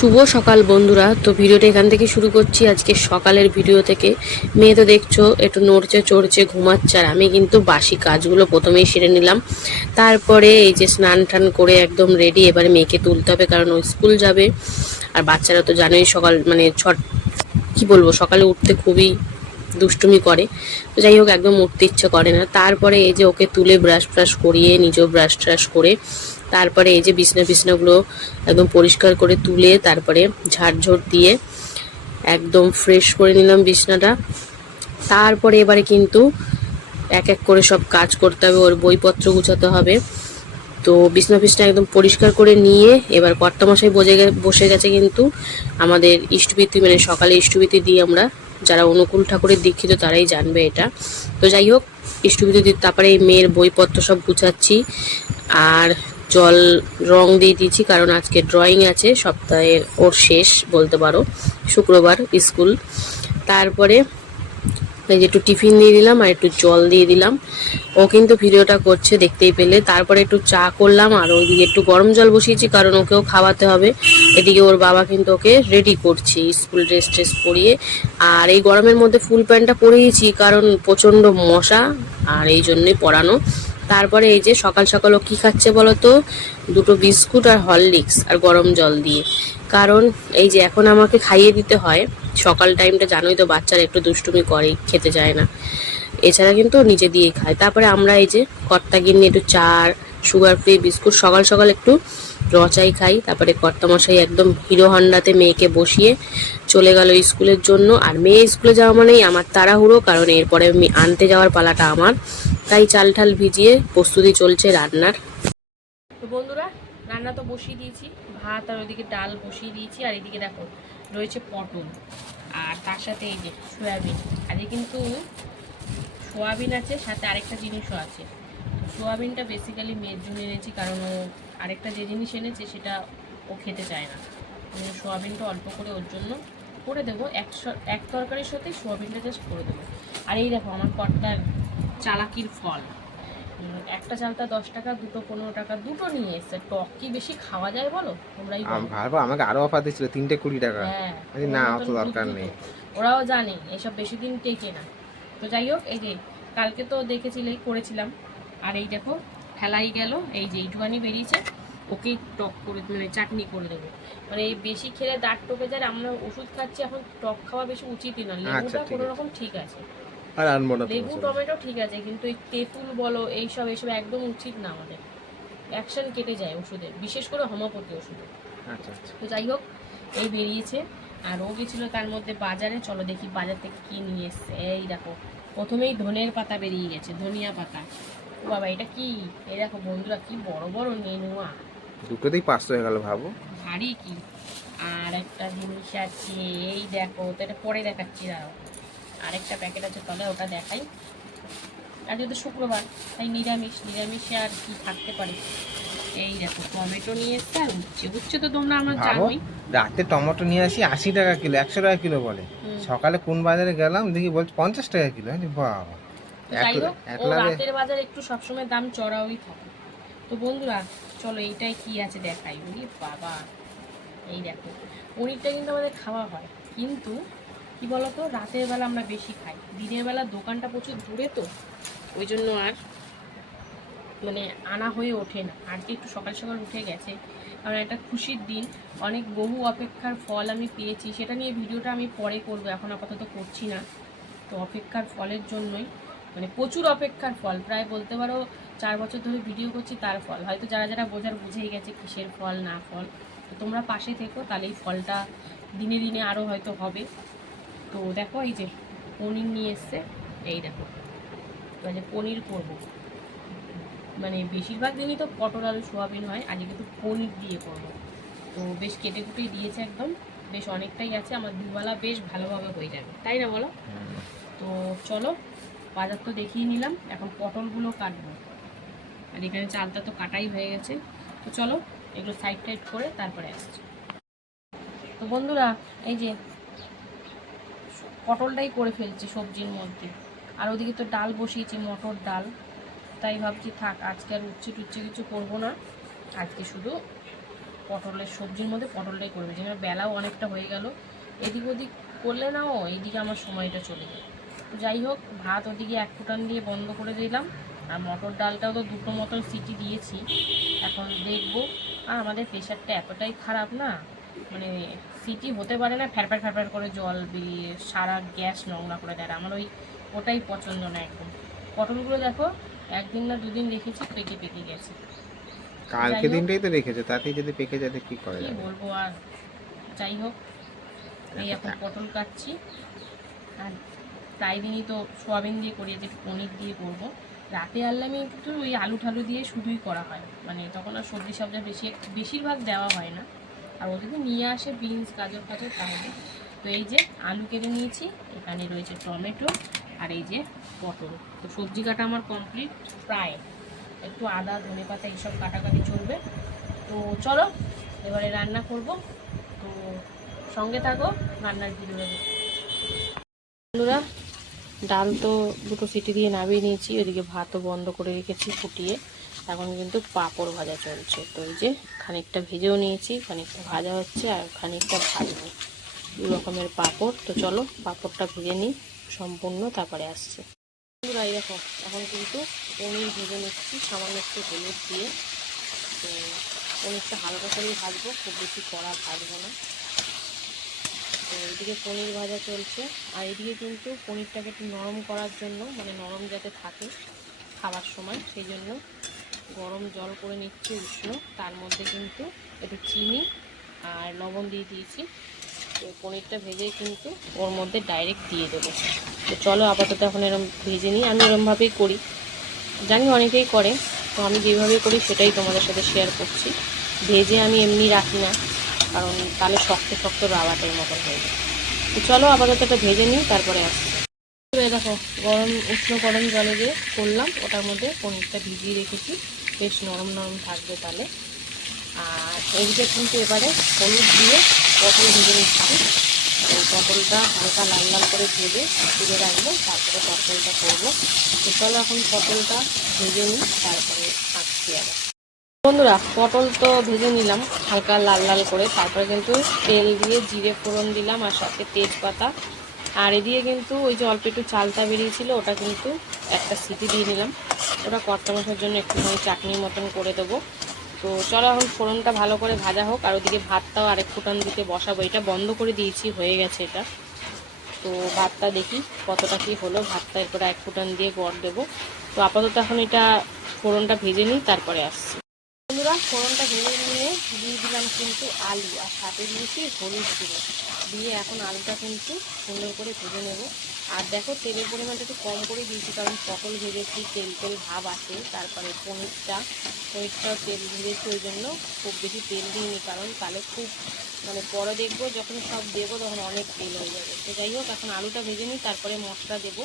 শুভ সকাল বন্ধুরা। তো ভিডিওটা এখান থেকে শুরু করছি, আজকে সকালের ভিডিও থেকে। মেয়ে তো দেখছো একটু নড়ছে চড়ছে ঘুমাচ্ছে, আর আমি কিন্তু বাসি কাজগুলো প্রথমেই সেরে নিলাম। তারপরে এই যে স্নান টান করে একদম রেডি, এবারে মেয়েকে তুলতে হবে কারণ ও স্কুল যাবে। আর বাচ্চারা তো জানোই সকাল মানে কি বলবো, সকালে উঠতে খুবই দুষ্টুমি করে। তো যাই হোক, একদম উঠতে ইচ্ছে করে না। তারপরে এই যে ওকে তুলে ব্রাশ ফ্রাশ করিয়ে নিজেও ব্রাশ ট্রাশ করে তারপরে এই যে বিছনাগুলো একদম পরিষ্কার করে তুলে তারপরে ঝাড়ঝোড় দিয়ে একদম ফ্রেশ করে নিলাম বিছনাটা। তারপরে এবারে কিন্তু এক এক করে সব কাজ করতে হবে, ওর বইপত্র গুছাতে হবে। তো বিছনা একদম পরিষ্কার করে নিয়ে এবার কর্তামশাই বসে গেছে কিন্তু আমাদের ইষ্টভৃতি, মানে সকালে ইষ্টভৃতি দিয়ে আমরা যারা অনুকূল ঠাকুরের দীক্ষিত তারাই জানবে এটা। তো যাই হোক, ইষ্টভৃতি দিয়ে তারপরে এই মেয়ের বইপত্র সব গুছাচ্ছি। আর জল রং দিয়ে দিয়েছি কারণ আজকে ড্রয়িং আছে, সপ্তাহের ওর শেষ বলতে পারো, শুক্রবার স্কুল। তারপরে এই যে একটু টিফিন দিয়ে দিলাম আর একটু জল দিয়ে দিলাম। ও কিন্তু ভিডিওটা করছে, দেখতেই পেলে। তারপরে একটু চা করলাম আর ওইদিকে একটু গরম জল বসিয়েছি কারণ ওকেও খাওয়াতে হবে। এদিকে ওর বাবা কিন্তু ওকে রেডি করছে স্কুল ড্রেস পরিয়ে। আর এই গরমের মধ্যে ফুল প্যান্টটা পরিয়েছি কারণ প্রচণ্ড মশা, আর এই জন্যই পরানো। তারপরে এই যে সকাল সকাল ও কী খাচ্ছে বলো তো, দুটো বিস্কুট আর হরলিক্স আর গরম জল দিয়ে। কারণ এই যে এখন আমাকে খাইয়ে দিতে হয়, সকাল টাইমটা জানোই তো বাচ্চারা একটু দুষ্টুমি করে, খেতে চায় না। এছাড়া কিন্তু নিজে দিয়েই খায়। তারপরে আমরা এই যে কর্তাগিন্নি একটু চা সুগার ফ্রি বিস্কুট সকাল সকাল একটু রচাই খাই। তারপরে কর্তামশাই একদম হিরো হন্ডাতে মেয়েকে বসিয়ে চলে গেল স্কুলের জন্য। আর মেয়ে স্কুলে যাওয়া মানেই আমার তাড়াহুড়ো, কারণ এরপরে আনতে যাওয়ার পালাটা আমার। তাই চাল ঠাল ভিজিয়ে প্রস্তুতি চলছে রান্নার। তো বন্ধুরা, রান্না তো বসিয়ে দিয়েছি, ভাত আর ওইদিকে ডাল বসিয়ে দিয়েছি। আর এদিকে দেখো রয়েছে পটল, আর তার সাথে এই যে সয়াবিন। আজকে কিন্তু সোয়াবিন আছে, সাথে আরেকটা জিনিসও আছে। সোয়াবিনটা বেসিক্যালি মেয়ের জন্য এনেছি কারণ ও আরেকটা যে জিনিস এনেছে সেটা ও খেতে চায় না। সোয়াবিনটা অল্প করে ওর জন্য করে দেবো, এক তরকারির সাথে সোয়াবিনটা জাস্ট করে দেবো। আর এই দেখো আমার কর্তার চালাকির ফল, একটা চালটা 10 টাকা, দুটো 15 টাকা, দুটো নিয়ে এসছে। টক কি বেশি খাওয়া যায় বলো তোমরাই ভালো? আমাকে আরো অফার দিচ্ছিল 3টে 20 টাকা। হ্যাঁ, না অত দরকার নেই। ওরাও জানে এসব বেশি দিন টেকে না। তো যাই হোক, এই যে কালকে তো দেখেছিলেই করেছিলাম। আর এই দেখো ফেলাই গেল, এই যে এইটুখানি বেরিয়েছে, ওকে টক করে মানে চাটনি করে দেবো। মানে এই বেশি খেলে দাঁত টোকে যায়। আমরা ওষুধ খাচ্ছি এখন, টক খাওয়া বেশি উচিতই না। লেবুটা কোনো রকম ঠিক আছে, আর আনবো না, লেবু টমেটো ঠিক আছে, কিন্তু এই তেঁতুল বলো এইসব একদম উচিত না আমাদের। অ্যাকশন কেটে যায় ওষুধের, বিশেষ করে হোমিওপ্যাথি ওষুধে। আচ্ছা আচ্ছা। তো যাই হোক, এই বেরিয়েছে। আর ও গেছিলো তার মধ্যে বাজারে। চলো দেখি বাজার থেকে কি নিয়ে এসছে। এই দেখো প্রথমেই ধনের পাতা বেরিয়ে গেছে, ধনিয়া পাতা। ও বাবা, এটা কি? এই দেখো বন্ধুরা, কি বড় বড় নেনুয়া, দুটোতেই 500 হয়ে গেল, ভাবো ভারী কি। আর একটা জিনিস আছে, এই দেখো, তো এটা পরে দেখাচ্ছি, দাঁড়াও। আরেকটা প্যাকেট আছে, তবে ওটা দেখাই। আর যেহেতু শুক্রবার তাই নিরামিষে আর কি থাকতে পারে। এই দেখো টমেটো নিয়ে এসছে, আর উচ্ছে তো তোমরা আমরা জানোই। রাতে টমেটো নিয়ে আসি 80 টাকা কিলো, 100 টাকা কিলো বলে। সকালে কোন বাজারে গেলাম দেখি বলছে 50 টাকা কিলো। বাবা, যাই হোক, ও রাতের বাজার একটু সবসময় দাম চড়াওই থাকে। তো বন্ধুরা চলো এইটাই কি আছে দেখাই। বলি বাবা, এই দেখো পনিরটা কিন্তু আমাদের খাওয়া হয়, কিন্তু কি বলতো, রাতের বেলা আমরা বেশি খাই, দিনের বেলা দোকানটা প্রচুর দূরে, তো ওই জন্য আর মানে আনা হয়ে ওঠে না। আজকে একটু সকাল সকাল উঠে গেছে, কারণ একটা খুশির দিন, অনেক বহু অপেক্ষার ফল আমি পেয়েছি। সেটা নিয়ে ভিডিওটা আমি পরে করবো, এখন আপাতত করছি না। তো অপেক্ষার ফলের জন্যই, মানে প্রচুর অপেক্ষার ফল, প্রায় বলতে পারো 4 বছর ধরে ভিডিও করছি তার ফল। হয়তো যারা যারা বোঝার বুঝেই গেছে কিসের ফল না ফল। তো তোমরা পাশে থেকো, তাহলে এই ফলটা দিনে দিনে আরও হয়তো হবে। তো দেখো এই যে পনির নিয়ে এসছে, এই দেখো মানে পনির করবো। মানে বেশিরভাগ দিনই তো পটল আলু সোয়াবিন হয়, আজকে কিন্তু পনির দিয়ে করবো। তো বেশ কেটে কুটেই দিয়েছে একদম, বেশ অনেকটাই আছে, আমার দুবেলা বেশ ভালোভাবে হয়ে যাবে, তাই না বলো? তো চলো, বাজার তো দেখিয়ে নিলাম, এখন পটলগুলো কাটবো। আর এখানে চালটা তো কাটাই হয়ে গেছে। তো চলো এগুলো সাইড টাইড করে তারপরে আসছি। তো বন্ধুরা, এই যে পটলটাই করে ফেলছি সবজির মধ্যে। আর ওদিকে তো ডাল বসিয়েছি, মটর ডাল। তাই ভাবছি থাক, আজকে আর উচ্ছে টুচ্ছে কিছু করবো না, আজকে শুধু পটলের সবজির মধ্যে পটলটাই করবে, যেন বেলাও অনেকটা হয়ে গেল, এদিক ওদিক করলে না ও এইদিকে আমার সময়টা চলে যায়। তো যাই হোক, ভাত ওদিকে এক ফুটান দিয়ে বন্ধ করে দিলাম, আর মটর ডালটাও তো দুটো মতন সিটি দিয়েছি। এখন দেখবো। আর আমাদের প্রেশারটা এতটাই খারাপ না, মানে সিটি হতে পারে না, ফ্যারফ্যার ফ্যারফ্যার করে জল বেরিয়ে সারা গ্যাস নোংরা করে দেয়। আমার ওটাই পছন্দ না একদম। পটলগুলো দেখো, একদিন না দুদিন রেখেছি, পেকে পেকে গেছে। কালকে দিনটাই তো রেখেছে, তাতেই যদি পেকে যায় কি করা কি যাবে? বলবো আর। যাই হোক, এই এখন পটল কাটছি। আর প্রায় দিনই তো সোয়াবিন দিয়ে করি, যে পনির দিয়ে করবো। রাতে আনলে কিন্তু ওই আলু ঠালু দিয়ে শুধুই করা হয়, মানে তখন আর সবজি সবজি বেশিরভাগ দেওয়া হয় না। আর ও যদি নিয়ে আসে বিনস গাজর ফাজর তাহলে। তো এই যে আলু কেটে নিয়েছি, এখানে রয়েছে টমেটো, আর এই যে পটল। তো সবজি কাটা আমার কমপ্লিট প্রায়। একটু আদা ধনে পাতা এইসব কাটাকাটি চলবে। তো চলো এবারে রান্না করব। তো সঙ্গে থাকো, রান্নার ভিডিওটা দেখো। বন্ধুরা, ডাল তো দুটো সিটি দিয়ে নামিয়ে নিয়েছি, ওইদিকে ভাতও বন্ধ করে রেখেছি ফুটিয়ে। এখন কিন্তু পাঁপড় ভাজা চলছে। তো এই যে খানিকটা ভেজেও নিয়েছি, খানিকটা ভাজা হচ্ছে, আর খানিকটা ভাজবো। দু রকমের পাঁপড়। তো চলো পাঁপড়টা ভেজে নিই সম্পূর্ণ, তারপরে আসছে। বন্ধুরা এই দেখো, এখন কিন্তু পনির ভেজে নিচ্ছি সামান্য একটু হলুদ দিয়ে। তো পনিরটা হালকা করেই ভাজবো, খুব বেশি কড়া ভাজবো না। তো এদিকে পনির ভাজা চলছে, আর এদিকে কিন্তু পনিরটাকে একটু নরম করার জন্য, মানে নরম যাতে থাকে খাবার সময়, সেই জন্য গরম জল করে নিচ্ছি উষ্ণ। তার মধ্যে কিন্তু একটু চিনি আর লবণ দিয়ে দিয়েছি। তো পনিরটা ভেজে কিন্তু ওর মধ্যে ডাইরেক্ট দিয়ে দেবো। তো চলো আপাতত এখন এরম ভেজে নিই। আমি এরমভাবেই করি, জানি অনেকেই করে, তো আমি যেভাবেই করি সেটাই তোমাদের সাথে শেয়ার করছি। ভেজে আমি এমনি রাখি না, কারণ তাহলে শক্ত শক্ত রাবাটের মতন হয়ে যায়। তো চলো আপাতত এটা ভেজে নিই, তারপরে আসছি। দেখো, উষ্ণ গরম জলে দিয়ে করলাম, ওটার মধ্যে পনিরটা ভিজিয়ে রেখেছি, বেশ নরম নরম থাকবে তাহলে। আর এদিকে কিন্তু এবারে হলুদ দিয়ে পটল ভেজে নিচ্ছি। তো পটলটা হালকা লাল লাল করে ভেজে তুলে রাখবো, তারপরে পটলটা করবো। তো চলো এখন পটলটা ভেজে নিই, তারপরে আসছি আবার। বন্ধুরা, পটল তো ভেজে নিলাম হালকা লাল লাল করে, তারপরে কিন্তু তেল দিয়ে জিরে ফোড়ন দিলাম, আর সাথে তেজপাতা। আর এদিকে কিন্তু ওই যে অল্প একটু চালটা বেরিয়েছিল, ওটা কিন্তু একটা সিটি দিয়ে নিলাম। ওটা কর্তা মাছের জন্য একটুখানি চাটনির মতন করে দেবো। তো চলো এখন ফোড়নটা ভালো করে ভাজা হোক, আর ওদিকে ভাতটাও আরেক ফুটান দিতে বসাবো। এটা বন্ধ করে দিয়েছি, হয়ে গেছে এটা। তো ভাতটা দেখি কতটা কি হলো, ভাতটা এরপরে এক ফুটান দিয়ে গড় দেবো। তো আপাতত এখন এটা ফোড়নটা ভেজে নিই, তারপরে আসছি। বন্ধুরা, ফোড়নটা ভেজে নিয়ে দিয়ে দিলাম কিন্তু আলু, আর সাথে দিয়েছি হলুদ গুঁড়ো দিয়ে। এখন আলুটা কিন্তু সুন্দর করে ভেজে নেব। আর দেখো, তেলের পরিমাণটা একটু কম করে দিয়েছি, কারণ পটল ভেজেছি, তেল তেল ভাব আছে। তারপরে পনিরটাও তেল ভেজেছি, ওই জন্য খুব বেশি তেল দিইনি, কারণ তাহলে খুব মানে পরে দেখবো যখন সব দেবো তখন অনেক তেল হয়ে যাবে। তো যাই হোক, এখন আলুটা ভেজে নিই, তারপরে মশলা দেবো।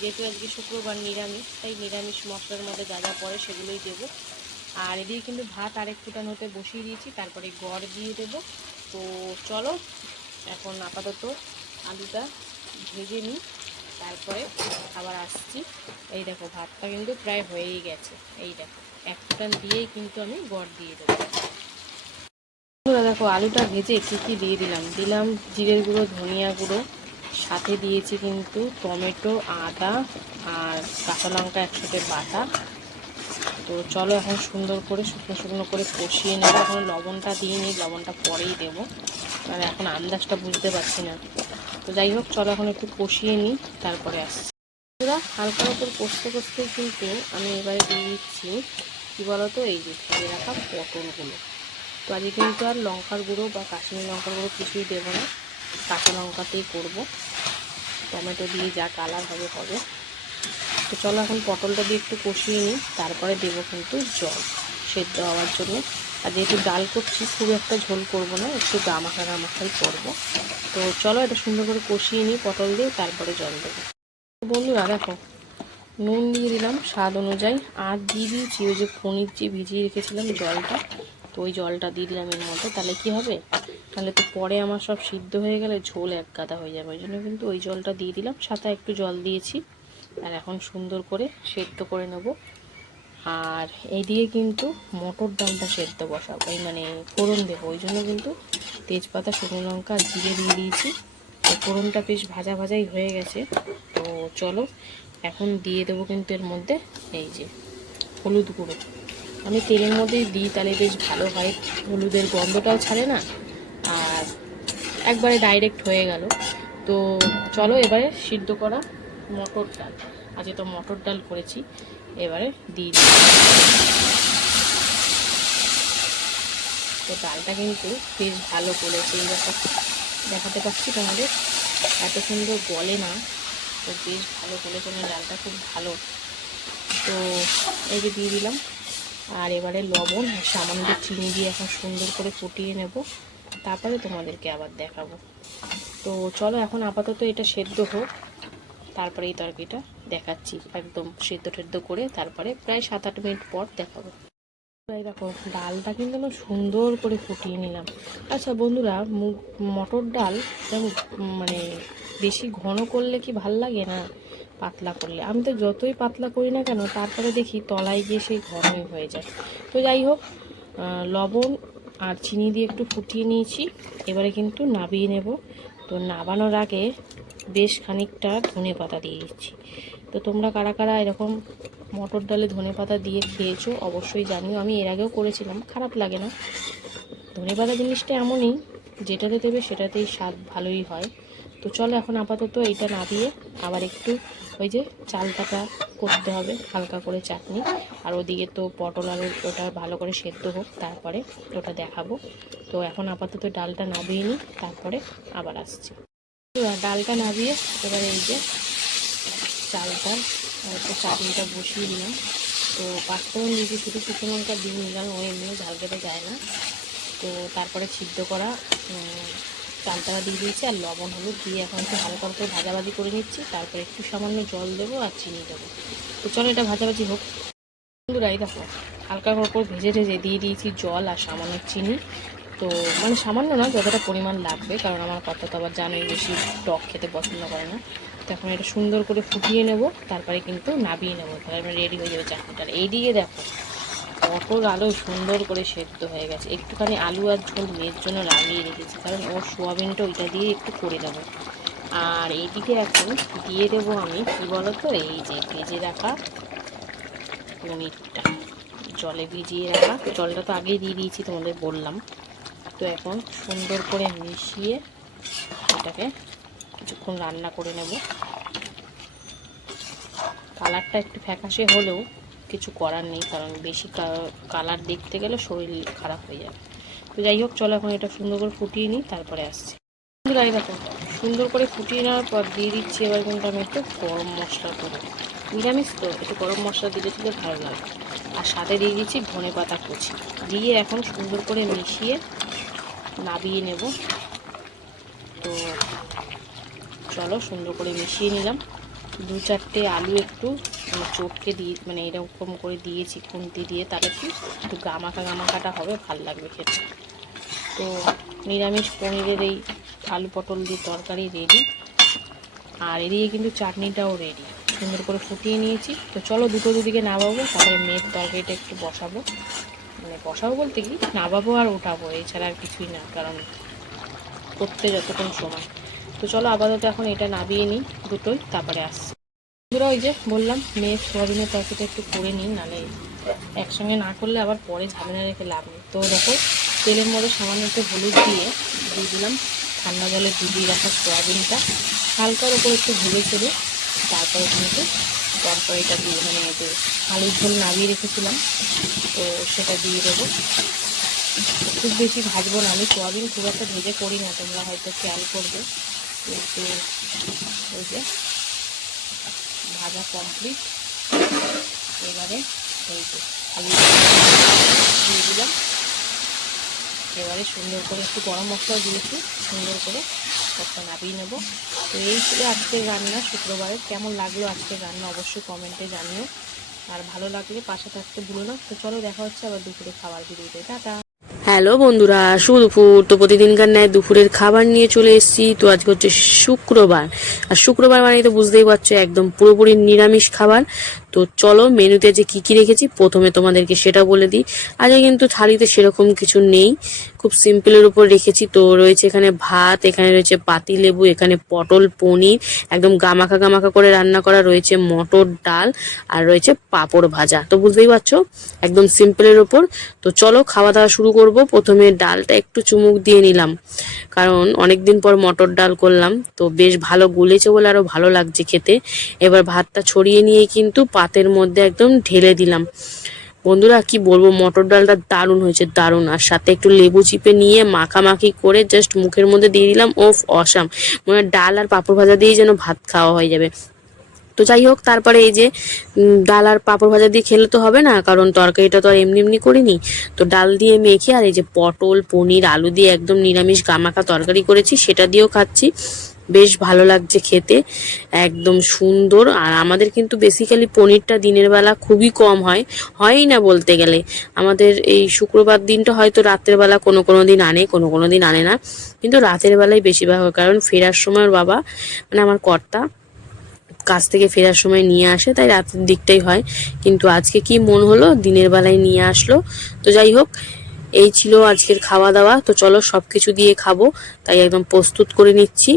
যেহেতু আজকে শুক্রবার নিরামিষ, তাই নিরামিষ মশলার মধ্যে যা যা পড়ে সেগুলোই দেবো। আর এদিকে কিন্তু ভাত আরেক ফুটান হতে বসিয়ে দিয়েছি, তারপরে গড় দিয়ে দেবো। তো চলো এখন আপাতত আলুটা ভেজে নিই, তারপরে আবার আসছি। এই দেখো, ভাতটা কিন্তু প্রায় হয়েই গেছে। এই দেখো, এক ফুটান দিয়েই কিন্তু আমি গড় দিয়ে দেবো। দেখো, আলুটা ভেজে কী কী দিয়ে দিলাম জিরের গুঁড়ো, ধনিয়া গুঁড়ো, সাথে দিয়েছি কিন্তু টমেটো, আদা আর কাঁচা লঙ্কা একসাথে বাটা। তো চলো এখন সুন্দর করে শুকনো শুকনো করে কষিয়ে নেবো। এখন লবণটা দিইনি, লবণটা পরেই দেবো, আর এখন আন্দাজটা বুঝতে পারছি না। তো যাই হোক, চলো এখন একটু কষিয়ে নিই, তারপরে আসছি। পুরো হালকার উপর কষতে কষতেই কিন্তু আমি এবারে দিয়ে দিচ্ছি কী বলো তো, এই যে ভেজে রাখা পটলগুলো। তো আজকে কিন্তু আর লঙ্কার গুঁড়ো বা কাশ্মীরি লঙ্কার গুঁড়ো কিছুই দেবো না, কাঁচা লঙ্কাতেই করবো। টমেটো দিয়ে যা কালার হবে হবে। তো চলো এখন পটলটা দিয়ে একটু কষিয়ে নিই, তারপরে দেবো কিন্তু জল সেদ্ধ হওয়ার জন্য। আর যেহেতু ডাল করছি, খুব একটা ঝোল করবো না, একটু গামাখাই করবো। তো চলো এটা সুন্দর করে কষিয়ে নিই পটল দিয়ে, তারপরে জল দেবো। বন্ধুরা দেখো, নুন দিয়ে দিলাম স্বাদ অনুযায়ী, আর দিয়ে দিয়েছি ওই যে পনির যে ভিজিয়ে রেখেছিলাম জলটা। তো ওই জলটা দিয়ে দিলাম এর মধ্যে, তাহলে কি হবে, তাহলে তো পরে আমার সব সিদ্ধ হয়ে গেলে ঝোল এক গাদা হয়ে যাবে, ওই জন্য কিন্তু ওই জলটা দিয়ে দিলাম, সাথে একটু জল দিয়েছি। আর এখন সুন্দর করে সেদ্ধ করে নেব। আর এইদিকে কিন্তু মটর ডালটা সেদ্ধ বসাবো, এই মানে ফোড়ন দেবো, ওই জন্য কিন্তু তেজপাতা, শুকনো লঙ্কা আর জিরে দিয়ে দিয়েছি। তো ফোড়নটা বেশ ভাজা ভাজাই হয়ে গেছে। তো চলো এখন দিয়ে দেবো কিন্তু এর মধ্যে এই যে হলুদ গুঁড়ো। আমি তেলের মধ্যেই দিই, তাহলে বেশ ভালো হয়, হলুদের গন্ধটাও ছাড়ে না আর একবারে ডাইরেক্ট হয়ে গেল। তো চলো এবারে সিদ্ধ করা মটর ডাল, আজকে তো মটর ডাল করেছি, এবারে দিয়ে দিই। তো ডালটা কিন্তু বেশ ভালো করেছে, এই ব্যাপার দেখাতে পাচ্ছি তোমাদের, এত সুন্দর গলে না, তো বেশ ভালো করেছে, ডালটা খুব ভালো। তো এই যে দিয়ে দিলাম, আর এবারে লবণ আর সামান্য চিনি দিয়ে এখন সুন্দর করে ফুটিয়ে নেব, তারপরে তোমাদেরকে আবার দেখাবো। তো চলো এখন আপাতত এটা সেদ্ধ হোক, তারপরে এই তরকারিটা দেখাচ্ছি একদম সেদ্ধ টেদ্ধ করে, তারপরে প্রায় 7-8 মিনিট পর দেখাবো। দেখো ডালটা কিন্তু আমি সুন্দর করে ফুটিয়ে নিলাম। আচ্ছা বন্ধুরা, মটর ডাল যেমন মানে বেশি ঘন করলে কি ভাল লাগে না পাতলা করলে? আমি তো যতই পাতলা করি না কেন, তারপরে দেখি তলায় গিয়ে সেই ঘনই হয়ে যায়। তো যাই হোক, লবণ আর চিনি দিয়ে একটু ফুটিয়ে নিয়েছি, এবারে কিন্তু নাবিয়ে নেব। তো নাবানোর আগে বেশ খানিকটা ধনেপাতা দিয়ে দিচ্ছি। তো তোমরা কারা কারা এরকম মটর ডালে ধনেপাতা দিয়ে খেয়েছো অবশ্যই জানিও, আমি এর আগেও করেছিলাম, খারাপ লাগে না। ধনেপাতা জিনিসটা এমনই, যেটাতে দেবে সেটাতেই স্বাদ ভালোই হয়। তো চলো এখন আপাতত এইটা নাবিয়ে আবার একটু ওই যে চালটাটা করতে হবে হালকা করে চাটনি, আর ওদিকে তো পটল আলু ওটা ভালো করে সেদ্ধ হোক, তারপরে ওটা দেখাবো। তো এখন আপাতত ডালটা নাবিয়ে নিই, তারপরে আবার আসছি। ডালটা নাবিয়ে এবারে এই যে চালটা একটু চাটনিটা বসিয়ে দিলাম। তো পাঁচফোড়ন দিয়েছি, শুধু শুকনো লঙ্কা দিয়ে নিলাম, ওই এমনি ঝাল খেতে যায় না। তো তারপরে সিদ্ধ করা চালটা দিয়ে দিয়েছি, আর লবণ হলুদ দিয়ে এখন একটু হালকা করে ভাজাভাজি করে নিচ্ছি, তারপরে একটু সামান্য জল দেবো আর চিনি দেবো। তো চলো এটা ভাজাভাজি হোক। বন্ধুরা এই দেখো হালকা করে ভেজে ভেজে দিয়ে দিয়েছি জল আর সামান্য চিনি। তো মানে সামান্য না, যতটা পরিমাণ লাগবে, কারণ আমার কথা তো আবার জানোই বেশি টক খেতে পছন্দ করে না। তো এখন এটা সুন্দর করে ফুটিয়ে নেব, তারপরে কিন্তু নাবিয়ে নেবো, তাহলে রেডি হয়ে যাবে চাটনিটা। এইদিকে দেখো পটল আলু সুন্দর করে সেদ্ধ হয়ে গেছে, একটুখানি আলু আর ঝোল মেয়ের জন্য লাগিয়ে রেখেছি, কারণ ওর সোয়াবিনটা ওইটা দিয়ে একটু করে দেবো। আর এইদিকে এখন দিয়ে দেবো আমি কী বলো তো, এই যে ভেজে রাখা পনিরটা, জলে ভিজিয়ে রাখা, জলটা তো আগেই দিয়ে দিয়েছি তোমাদের বললাম। তো এখন সুন্দর করে মিশিয়ে এটাকে কিছুক্ষণ রান্না করে নেব। কালারটা একটু ফ্যাকাশে হলেও কিছু করার নেই, কারণ বেশি কালার দেখতে গেলে শরীর খারাপ হয়ে যাবে। তো যাই হোক চলো এখন এটা সুন্দর করে ফুটিয়ে নিই, তারপরে আসছি। বন্ধুরা দেখো সুন্দর করে ফুটিয়ে নেওয়ার পর দিয়ে দিচ্ছি এবার কিন্তু আমি একটু গরম মশলা করে, নিরামিষ তো একটু গরম মশলা দিলে ভালো লাগে, আর সাথে দিয়ে দিচ্ছি ধনেপাতা কুচি দিয়ে এখন সুন্দর করে মিশিয়ে নাবিয়ে নেব। তো চলো সুন্দর করে মিশিয়ে নিলাম। 2-4টে আলু একটু চটকে দিয়ে মানে এরকম করে দিয়েছি খুন্তি দিয়ে, তার একটু গামাখাটা হবে, ভাল লাগবে খেতে। তো নিরামিষ পনিরের এই আলু পটল দিয়ে তরকারি রেডি, আর এদিকে কিন্তু চাটনিটাও রেডি, সুন্দর করে ফুটিয়ে নিয়েছি। তো চলো দুদিকে নামাবো, তারপরে মেয়ের তরকারিটা একটু বসাবো, মানে বসাবো বলতে কি নামাবো আর ওঠাবো, এছাড়া আর কিছুই না, কারণ করতে যতক্ষণ সময়। তো চলো আপাতত এখন এটা নামিয়ে নিই দুটোই, তারপরে আসছি। বন্ধুরা ওই যে বললাম মেয়ের সোয়াবিনের তরকারিটা একটু করে নিই, নাহলে একসঙ্গে না করলে আবার পরে ঝামেলা রেখে লাভ নেই। তো দেখো তেলের মধ্যে সামান্য একটু হলুদ দিয়ে দিলাম ঠান্ডা জলে ডুবিয়ে রাখা সোয়াবিনটা, হালকার ওপর একটু ভেজে ছেড়ে তারপরে কিন্তু তরকারিটা দিয়ে মানে যে আলুর ঝোল নামিয়ে রেখেছিলাম তো সেটা দিয়ে দেবো। খুব বেশি ভাজবো না, আমি সোয়াবিন খুব একটা ভেজে করি না, তোমরা হয়তো খেয়াল করবে। কিন্তু ওই যে ভাজা কমপ্লিট, এবারে এই যে আলু দিয়ে দিলাম, এবারে সুন্দর করে একটু গরম মশলা দিয়েছি, সুন্দর করে সবটা নামিয়ে নেবো। তো এই ছিল আজকের রান্না শুক্রবারে। কেমন লাগলো আজকের রান্না অবশ্যই কমেন্টে জানিও, আর ভালো লাগলে পাশে থাকতে ভুলো না। তো চলো দেখা হচ্ছে আবার দুপুরে খাবার ভিডিওতে, টাটা। হ্যালো বন্ধুরা, শুভ দুপুর। তো প্রতিদিনকার ন্যায় দুপুরের খাবার নিয়ে চলে এসেছি। তো আজকে হচ্ছে শুক্রবার, আর শুক্রবার মানে তো বুঝতেই পারছো একদম পুরোপুরি নিরামিষ খাবার। তো চলো মেনুতে যে কি কি রেখেছি প্রথমে তোমাদেরকে সেটা বলে দিই। আজকে কিন্তু থালিতে সেরকম কিছু নেই, খুব সিম্পলের উপর রেখেছি। তো রয়েছে এখানে ভাত, এখানে রয়েছে পাতিলেবু, এখানে পটল পনির একদম গামাখা গামাখা করে রান্না করা, রয়েছে মটর ডাল, আর রয়েছে পাঁপড় ভাজা। তো বুঝতেই পারছো একদম সিম্পলের উপর। তো চলো খাওয়া দাওয়া শুরু করব। প্রথমে ডালটা একটু চুমুক দিয়ে নিলাম, কারণ অনেকদিন পর মটর ডাল করলাম, তো বেশ ভালো গুলেছে বলে আরো ভালো লাগছে খেতে। এবার ভাতটা ছড়িয়ে নিয়ে কিন্তু পাতের মধ্যে একদম ঢেলে দিলাম। বন্ধুরা কি বলবো, মটর ডালটা দারুণ হয়েছে, দারুণ। আর সাথে একটু লেবু চিপে নিয়ে মাখামাখি করে জাস্ট মুখের মধ্যে দিয়ে দিলাম। ওফ অসাম, মনে হয় ডাল আর পাঁপড় ভাজা দিয়েই যেন ভাত খাওয়া হয়ে যাবে। তো যাই হোক, তারপরে এই যে ডাল আর পাঁপড় ভাজা দিয়ে খেলে তো হবে না, কারণ তরকারিটা তো আর এমনি এমনি করিনি। তো ডাল দিয়ে মেখে আর এই যে পটল পনির আলু দিয়ে একদম নিরামিষ গামাখা তরকারি করেছি, সেটা দিয়েও খাচ্ছি। বেশ ভালো লাগছে খেতে, একদম সুন্দর। আর আমাদের কিন্তু বেসিক্যালি পনিরটা দিনের বেলা খুবই কম হয়, হয়ই না বলতে গেলে। আমাদের এই শুক্রবার দিনটা হয়তো রাতের বেলা কোনো কোনো দিন আনে, কোনো কোনো দিন আনে না, কিন্তু রাতের বেলায় বেশিরভাগ হয়। কারণ ফেরার সময় ওর বাবা, মানে আমার কর্তা, কাজ থেকে ফেরার সময় নিয়ে আসে, তাই রাতের দিকটাই হয়। কিন্তু আজকে কি মন হলো দিনের বেলায় নিয়ে আসলো। তো যাই হোক, এই ছিল আজকের খাওয়া দাওয়া। তো চলো সব কিছু দিয়ে খাবো, তাই একদম প্রস্তুত করে নিচ্ছি।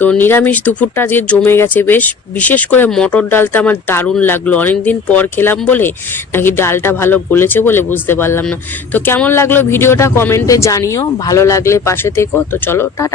তো নিরামিষ দুপুরটা আজকে জমে গেছে বেশ, বিশেষ করে মটর ডালটা আমার দারুণ লাগলো। অনেকদিন পর খেলাম বলে নাকি ডালটা ভালো গলেছে বলে বুঝতে পারলাম না। তো কেমন লাগলো ভিডিওটা কমেন্টে জানিও, ভালো লাগলে পাশে থেকো। তো চলো টাটা।